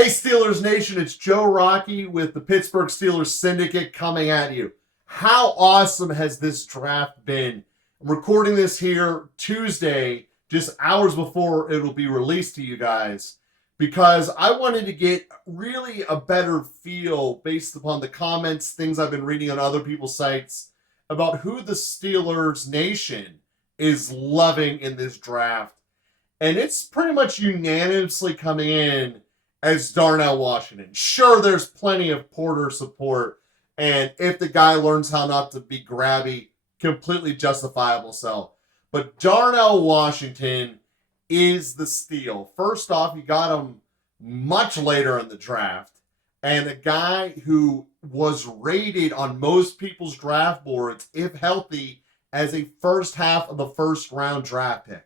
Hey Steelers Nation, it's Joe Rockey with the Pittsburgh Steelers Syndicate coming at you. How awesome has this draft been? I'm recording this here Tuesday, just hours before it will be released to you guys, because I wanted to get really a better feel based upon the comments, things I've been reading on other people's sites, about who the Steelers Nation is loving in this draft. And it's pretty much unanimously coming in as Darnell Washington. Sure, there's plenty of Porter support, and if the guy learns how not to be grabby, completely justifiable sell. But Darnell Washington is the steal. First off, you got him much later in the draft, and a guy who was rated on most people's draft boards, if healthy, as a first half of the first round draft pick.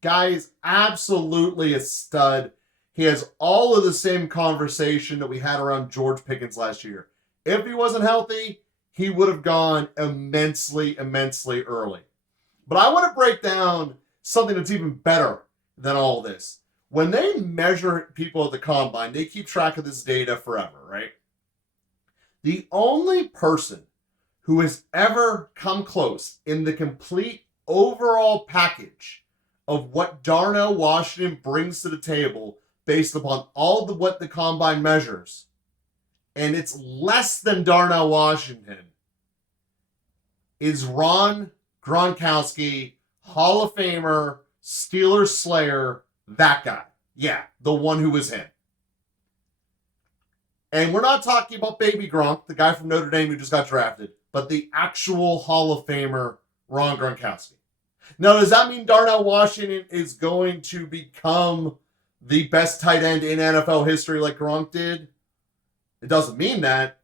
Guy is absolutely a stud. He has all of the same conversation that we had around George Pickens last year. If he wasn't healthy, he would have gone immensely early. But I want to break down something that's even better than all this. When they measure people at the combine, they keep track of this data forever, right? The only person who has ever come close in the complete overall package of what Darnell Washington brings to the table based upon all what the combine measures, and it's less than Darnell Washington, is Rob Gronkowski, Hall of Famer, Steelers Slayer, that guy. Yeah, the one who was him. And we're not talking about baby Gronk, the guy from Notre Dame who just got drafted, but the actual Hall of Famer, Rob Gronkowski. Now, does that mean Darnell Washington is going to become the best tight end in NFL history like Gronk did? It doesn't mean that,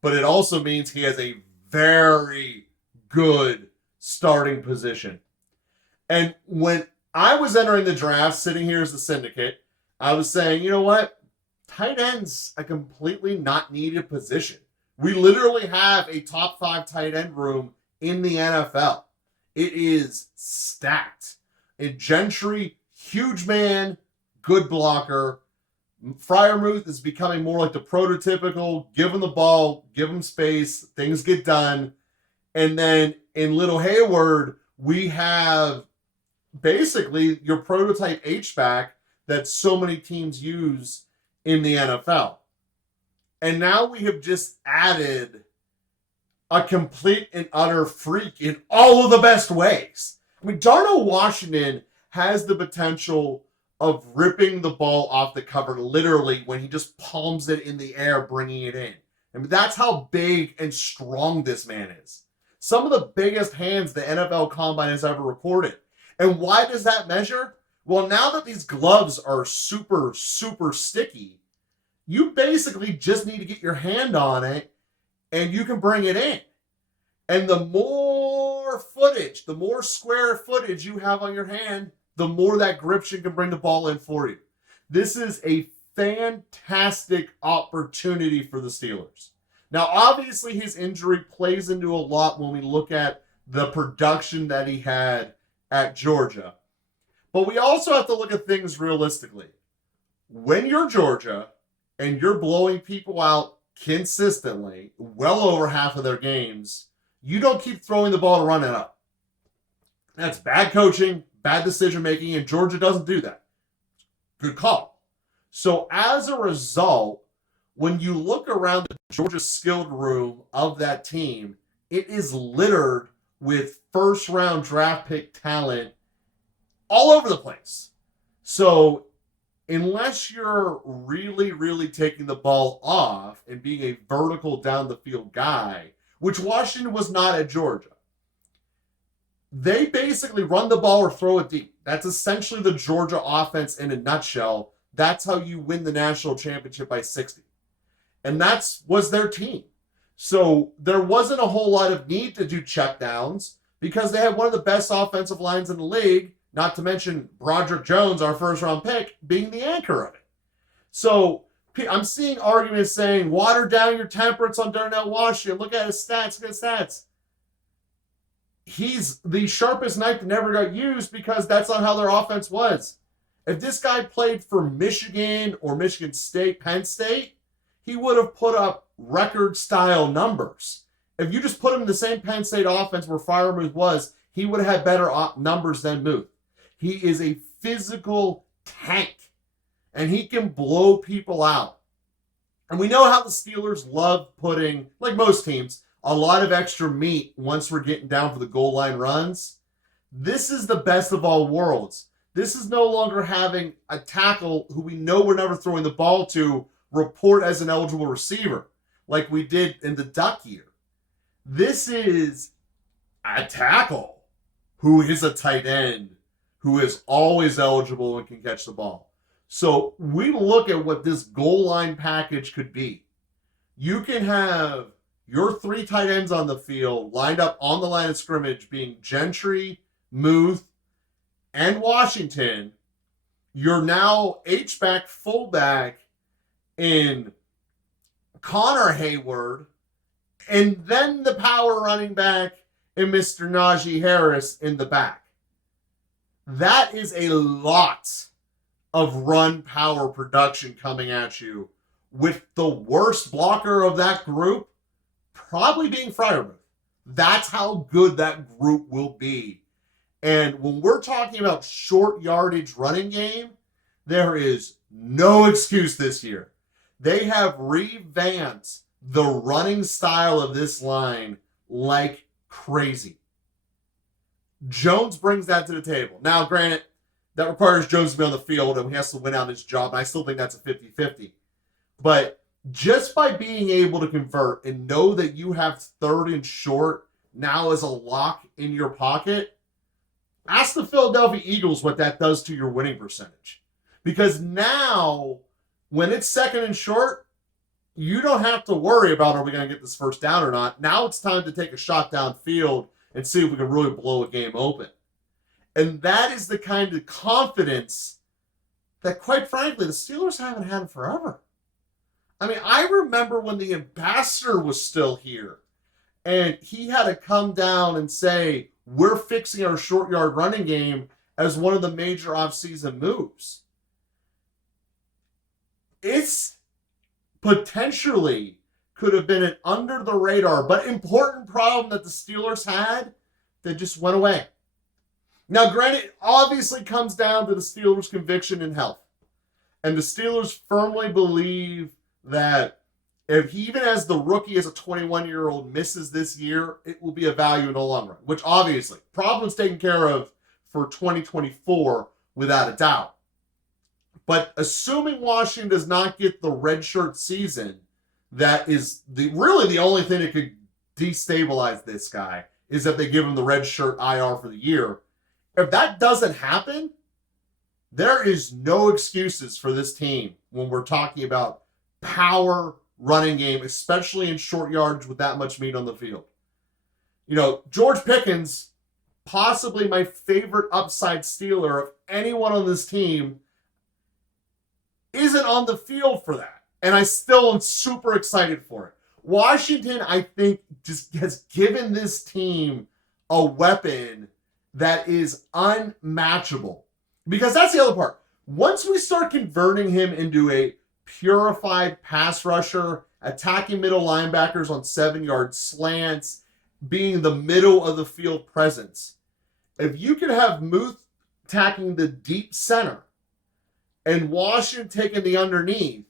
but it also means he has a very good starting position. And when I was entering the draft, sitting here as the syndicate, I was saying, you know what? Tight end's a completely not needed position. We literally have a top 5 tight end room in the NFL. It is stacked. And Gentry, huge man, good blocker. Freiermuth is becoming more like the prototypical, give him the ball, give him space, things get done. And then in Little Hayward, we have basically your prototype H-back that so many teams use in the NFL. And now we have just added a complete and utter freak in all of the best ways. I mean, Darnell Washington has the potential of ripping the ball off the cover literally when he just palms it in the air, bringing it in. I mean, that's how big and strong this man is. Some of the biggest hands the NFL Combine has ever recorded. And why does that measure? Well, now that these gloves are super sticky, you basically just need to get your hand on it and you can bring it in. And the more footage, the more square footage you have on your hand, the more that gription can bring the ball in for you. This is a fantastic opportunity for the Steelers. Now, obviously, his injury plays into a lot when we look at the production that he had at Georgia. But we also have to look at things realistically. When you're Georgia and you're blowing people out consistently, well over half of their games, you don't keep throwing the ball to run it up. That's bad coaching, bad decision making, and Georgia doesn't do that. Good call. So as a result, when you look around the Georgia skilled room of that team, it is littered with first round draft pick talent all over the place. So unless you're really taking the ball off and being a vertical down the field guy, which Washington was not at Georgia, they basically run the ball or throw it deep. That's essentially the Georgia offense in a nutshell. That's how you win the national championship by 60. And that was their team. So there wasn't a whole lot of need to do checkdowns because they had one of the best offensive lines in the league, not to mention Broderick Jones, our first round pick, being the anchor of it. So I'm seeing arguments saying, water down your temperance on Darnell Washington. Look at his stats, look at his stats. He's the sharpest knife that never got used because that's not how their offense was. If this guy played for Michigan or Michigan State, Penn State, he would have put up record-style numbers. If you just put him in the same Penn State offense where Freiermuth was, he would have had better numbers than Muth. He is a physical tank, and he can blow people out. And we know how the Steelers love putting, like most teams, a lot of extra meat once we're getting down for the goal line runs. This is the best of all worlds. This is no longer having a tackle who we know we're never throwing the ball to report as an eligible receiver, like we did in the Duck year. This is a tackle who is a tight end, who is always eligible and can catch the ball. So we look at what this goal line package could be. You can have your 3 tight ends on the field lined up on the line of scrimmage being Gentry, Muth, and Washington. You're now H-back, fullback in Connor Hayward, and then the power running back in Mr. Najee Harris in the back. That is a lot of run power production coming at you, with the worst blocker of that group probably being Freiermuth. That's how good that group will be. And when we're talking about short yardage running game, there is no excuse this year. They have revamped the running style of this line like crazy. Jones brings that to the table. Now, granted, that requires Jones to be on the field and he has to win out his job, and I still think that's a 50-50. But just by being able to convert and know that you have third and short now as a lock in your pocket, ask the Philadelphia Eagles what that does to your winning percentage. Because now, when it's second and short, you don't have to worry about, are we going to get this first down or not? Now it's time to take a shot downfield and see if we can really blow a game open. And that is the kind of confidence that, quite frankly, the Steelers haven't had forever. I mean, I remember when the ambassador was still here, and he had to come down and say, we're fixing our short yard running game as one of the major offseason moves. It's potentially could have been an under the radar but important problem that the Steelers had that just went away. Now, granted, it obviously comes down to the Steelers' conviction and health. And the Steelers firmly believe that if he, even as the rookie, as a 21-year-old, misses this year, it will be a value in the long run, which obviously, problems taken care of for 2024 without a doubt. But assuming Washington does not get the redshirt season, that is really the only thing that could destabilize this guy, is that they give him the redshirt IR for the year. If that doesn't happen, there is no excuses for this team when we're talking about power running game, especially in short yards with that much meat on the field. You know, George Pickens, possibly my favorite upside Steeler of anyone on this team, isn't on the field for that. And I still am super excited for it. Washington, I think, just has given this team a weapon that is unmatchable. Because that's the other part. Once we start converting him into a purified pass rusher, attacking middle linebackers on 7-yard slants, being the middle of the field presence, if you can have Muth attacking the deep center and Washington taking the underneath,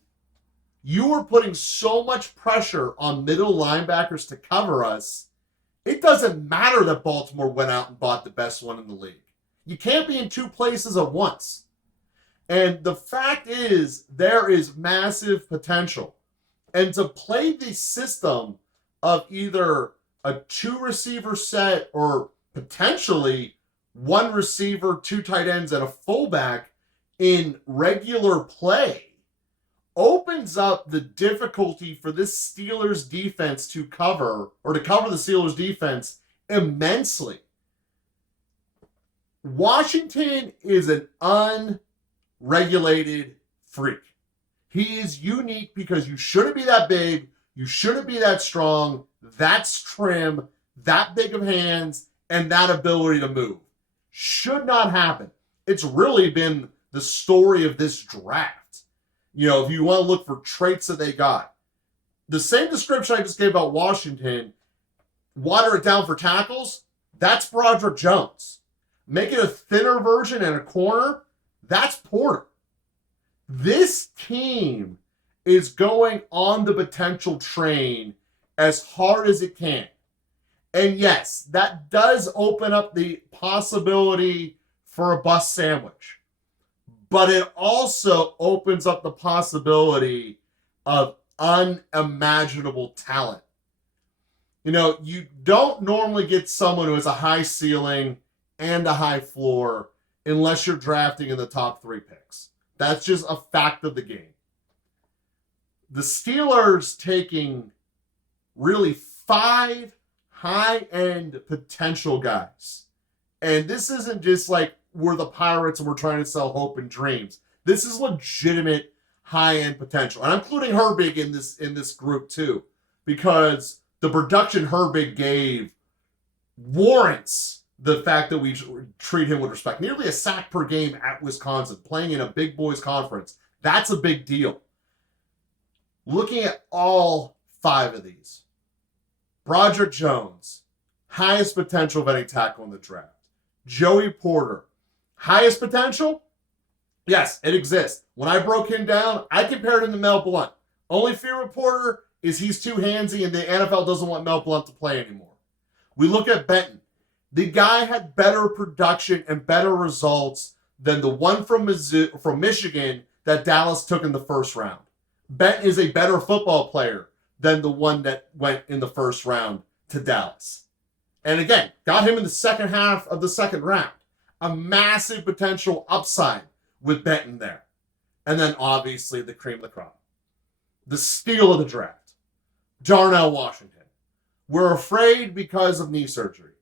you are putting so much pressure on middle linebackers to cover us. It doesn't matter that Baltimore went out and bought the best one in the league. You can't be in two places at once. And the fact is, there is massive potential. And to play the system of either a 2-receiver set or potentially 1 receiver, 2 tight ends, and a fullback in regular play opens up the difficulty for this Steelers defense to cover, or to cover the Steelers defense, immensely. Washington is an unregulated freak. He is unique because you shouldn't be that big, you shouldn't be that strong, that's trim, that big of hands, and that ability to move. Should not happen. It's really been the story of this draft. You know, if you want to look for traits that they got, the same description I just gave about Washington, water it down for tackles, that's Broderick Jones. Make it a thinner version and a corner, that's Porter. This team is going on the potential train as hard as it can. And yes, that does open up the possibility for a bust sandwich. But it also opens up the possibility of unimaginable talent. You know, you don't normally get someone who has a high ceiling and a high floor unless you're drafting in the top 3 picks. That's just a fact of the game. The Steelers taking really 5 high-end potential guys. And this isn't just like we're the Pirates and we're trying to sell hope and dreams. This is legitimate high-end potential. And I'm including Herbig in this group too, because the production Herbig gave warrants the fact that we treat him with respect. Nearly a sack per game at Wisconsin, playing in a big boys conference. That's a big deal. Looking at all 5 of these, Broderick Jones, highest potential of any tackle in the draft. Joey Porter, highest potential? Yes, it exists. When I broke him down, I compared him to Mel Blount. Only fear with Porter is he's too handsy and the NFL doesn't want Mel Blount to play anymore. We look at Benton. The guy had better production and better results than the one from Michigan that Dallas took in the first round. Benton is a better football player than the one that went in the first round to Dallas. And again, got him in the second half of the second round. A massive potential upside with Benton there. And then obviously the cream of the crop. The steal of the draft. Darnell Washington. We're afraid because of knee surgery.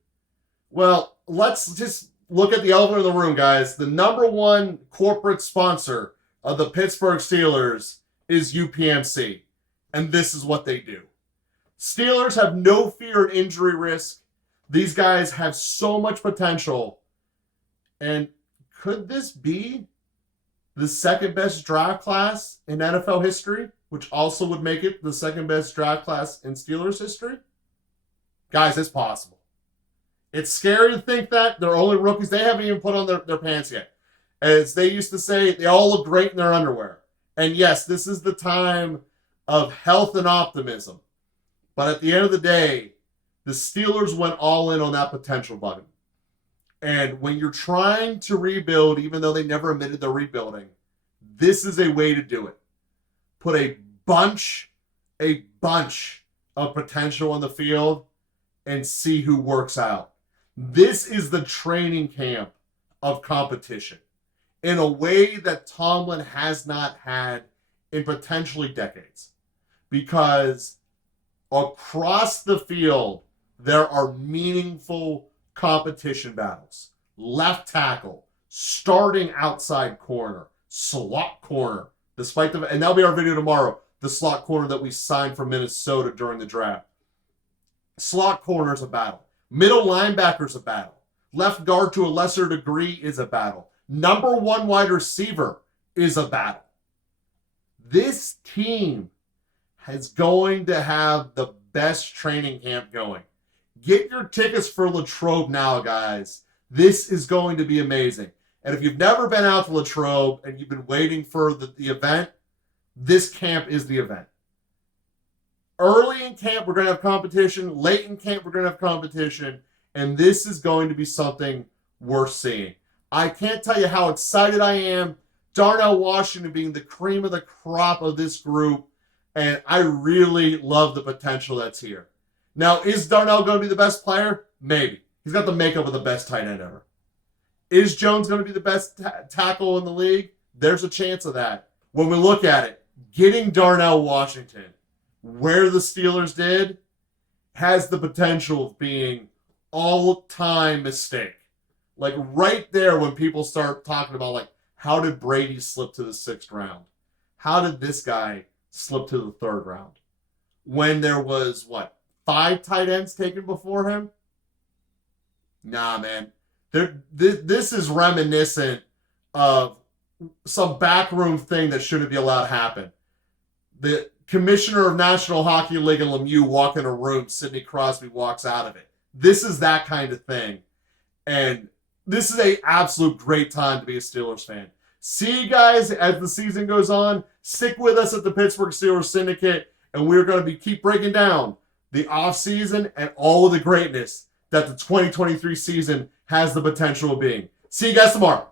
Well, let's just look at the elephant in the room, guys. The number 1 corporate sponsor of the Pittsburgh Steelers is UPMC. And this is what they do. Steelers have no fear of injury risk. These guys have so much potential. And could this be the second best draft class in NFL history, which also would make it the second best draft class in Steelers history? Guys, it's possible. It's scary to think that. They're only rookies. They haven't even put on their pants yet. As they used to say, they all look great in their underwear. And yes, this is the time of health and optimism. But at the end of the day, the Steelers went all in on that potential button. And when you're trying to rebuild, even though they never admitted they're rebuilding, this is a way to do it. Put a bunch of potential on the field and see who works out. This is the training camp of competition in a way that Tomlin has not had in potentially decades. Because across the field, there are meaningful competition battles. Left tackle, starting outside corner, slot corner, and that'll be our video tomorrow, the slot corner that we signed from Minnesota during the draft. Slot corner is a battle. Middle linebacker is a battle. Left guard to a lesser degree is a battle. Number 1 wide receiver is a battle. This team is going to have the best training camp going. Get your tickets for Latrobe now, guys. This is going to be amazing. And if you've never been out to Latrobe and you've been waiting for the event, this camp is the event. Early in camp, we're going to have competition. Late in camp, we're going to have competition. And this is going to be something worth seeing. I can't tell you how excited I am. Darnell Washington being the cream of the crop of this group. And I really love the potential that's here. Now, is Darnell going to be the best player? Maybe. He's got the makeup of the best tight end ever. Is Jones going to be the best tackle in the league? There's a chance of that. When we look at it, getting Darnell Washington where the Steelers did has the potential of being all-time mistake. Like right there when people start talking about like, how did Brady slip to the 6th round? How did this guy slip to the 3rd round? When there was, 5 tight ends taken before him? Nah, man. This is reminiscent of some backroom thing that shouldn't be allowed to happen. The commissioner of National Hockey League and Lemieux walk in a room, Sidney Crosby walks out of it. This is that kind of thing. And this is an absolute great time to be a Steelers fan. See you guys as the season goes on. Stick with us at the Pittsburgh Steelers Syndicate, and we're going to keep breaking down the offseason and all of the greatness that the 2023 season has the potential of being. See you guys tomorrow.